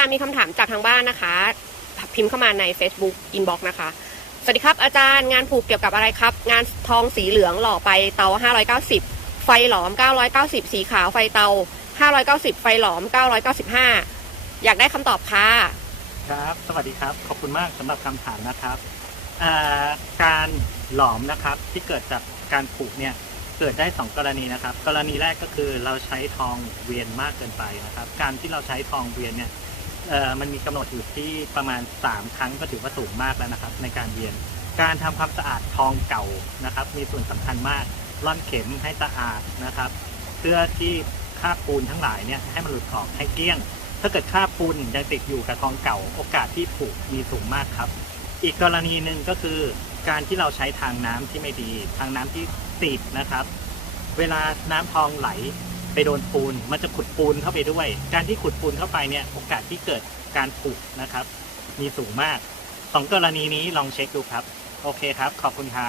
ามีคำถามจากทางบ้านนะคะ พิมพ์เข้ามาใน Facebook Inbox นะคะ สวัสดีครับอาจารย์งานผูกเกี่ยวกับอะไรครับ งานทองสีเหลืองหล่อไปเตา 590 ไฟหลอม 990 สีขาวไฟเตา 590 ไฟหลอม 995 อยากได้คำตอบค่ะ ครับ สวัสดีครับ ขอบคุณมากสำหรับคำถามนะครับ การหลอมนะครับที่เกิดจากการผูกเนี่ยเกิดได้ 2 กรณีนะครับ กรณีแรกก็คือเราใช้ทองเวียนมากเกินไปนะครับ การที่เราใช้ทองเวียนเนี่ย มันมีกำหนดอยู่ที่ประมาณ 3 ครั้งก็ถือว่าสูงมากแล้วนะครับ ในการเวียน การทำความสะอาดทองเก่านะครับ มีส่วนสำคัญมากร่อนเข็มให้สะอาดนะครับ เพื่อที่คราบปูนทั้งหลายเนี่ยให้มันหลุดออกให้เกลี้ยง ถ้าเกิดคราบปูนยังติดอยู่กับทองเก่า โอกาสที่ผูกมีสูงมากครับ อีกกรณีหนึ่งก็คือการที่เราใช้ทางน้ำที่ไม่ดี ทางน้ำที่ติดนะครับ เวลาน้ำทองไหล ไปโดนปูน มันจะขุดปูนเข้าไปด้วย การที่ขุดปูนเข้าไปเนี่ยโอกาสที่เกิดการผูกนะครับ มีสูงมากสองกรณีนี้ลองเช็คดูครับ โอเคครับ ขอบคุณครับ